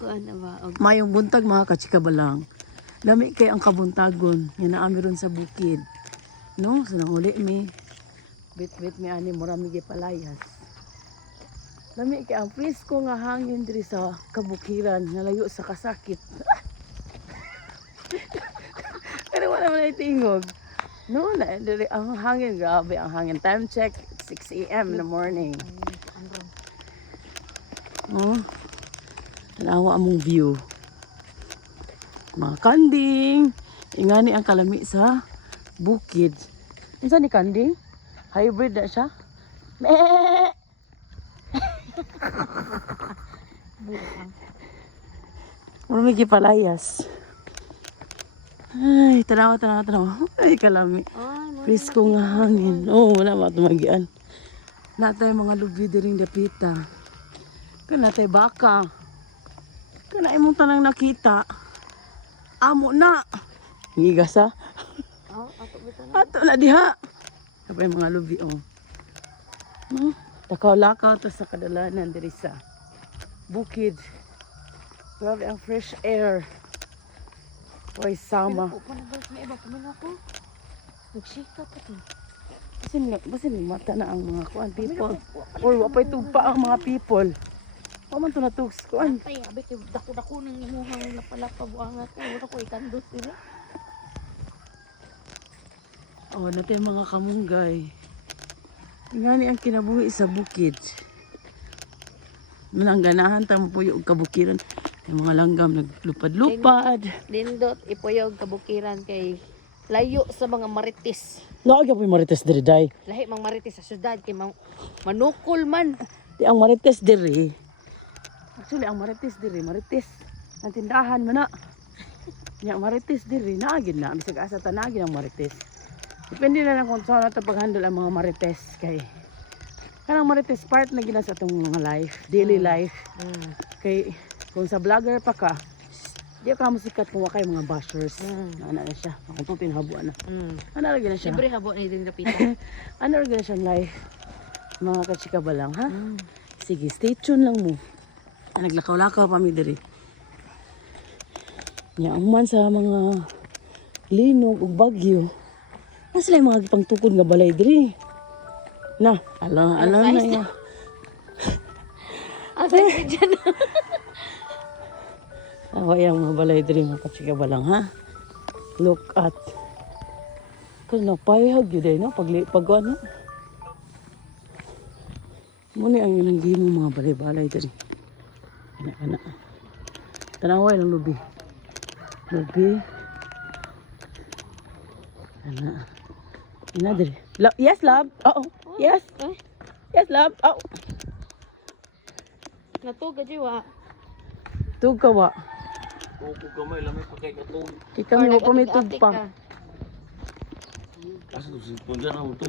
Kuan na ba? Mayong buntag mga kachikabalang. Lami kay ang kabuntagon. Yan na ron sa bukid. No? So nanguli mi. Bit-bit mi ani murami palayas. Lami kay ang presko nga hangin diri sa kabukiran. Nalayo sa kasakit. Pero wala man ay tingog. No, na diri ang hangin. Grabe ang hangin. Time check. 6 a.m. in the morning. Oh. Tanawa among view. Mga kanding. Ingani ang kalami sa bukid. Insa ni kanding? Hybrid na siya. Meh! Marami palayas. Ay, tanawa. Ay, kalami. Presko nga hangin. Oh, wala ba tumagian. Natay mga lubi diring dapita. Kanatay baka. Kana imong tanang nakita. Amo na. Ngigas ha? Ato na diha. Kapay mga lubi oh. No? Takaw-lakaw to sa kadalanan diri sa bukid. Grabe ang fresh air. Oy sama. May iba pa ako. Nagsika pa to. Basin mata na ang mga kuan people. Or wapay tugpa ang mga people. Paman to natugs kuan. Ay, abi kay dako-dako nang imuhang lapalapa buangat ko. Wala ko ikandos dili. Oh, natay mga kamunggay. Ingani ang kinabuhi sa bukid. Manangganahan tampo yung kabukiran. Yung mga langgam naglupad-lupad. Dindot ipuyog kabukiran kay layo sa mga marites. Lagi po yung marites diri day. Lahi mang marites sa syudad kay manukol man. Di ang marites diri. Actually ang marites diri, marites. Ang tindahan man na. Yang marites diri, naagin na. Bisag asa tanagin ang marites. Depende na lang kung saan natin pag-handle ang mga marites. Kay kanang marites part na gina sa itong mga life, daily life. Kay kung sa vlogger pa ka, di ka musikat kung wakay mga bashers. Ano na siya, kung tutin habuan na. Ano lagi na siya? Libre habo na din napita. Ano lagi na siya life? Mga kachika ba lang ha? Sige, stay tuned lang mo. Naglakaw-lakaw pa mi diri. Yang man sa mga linog ug bagyo. Nasa yung mga pangtukod nga balay diri. Na, alam na ya. Asa ka dyan? Awa yung mga balay diri mga kachika ba lang ha? Look at. Kasi napayag yun no? Pag ano? Muna ang ilang mo mga balay-balay diri. Anak-anak. Tanaway ng lubi. Lubi. Anak. Ina diri. Yes, love. Oo. Yes. Yes, love. Oh. Natuga jiwa. Tug ka wa. Opo gamay lamay pa kay katong. Kay kami mo pamitug pa. Asa si punja na utong.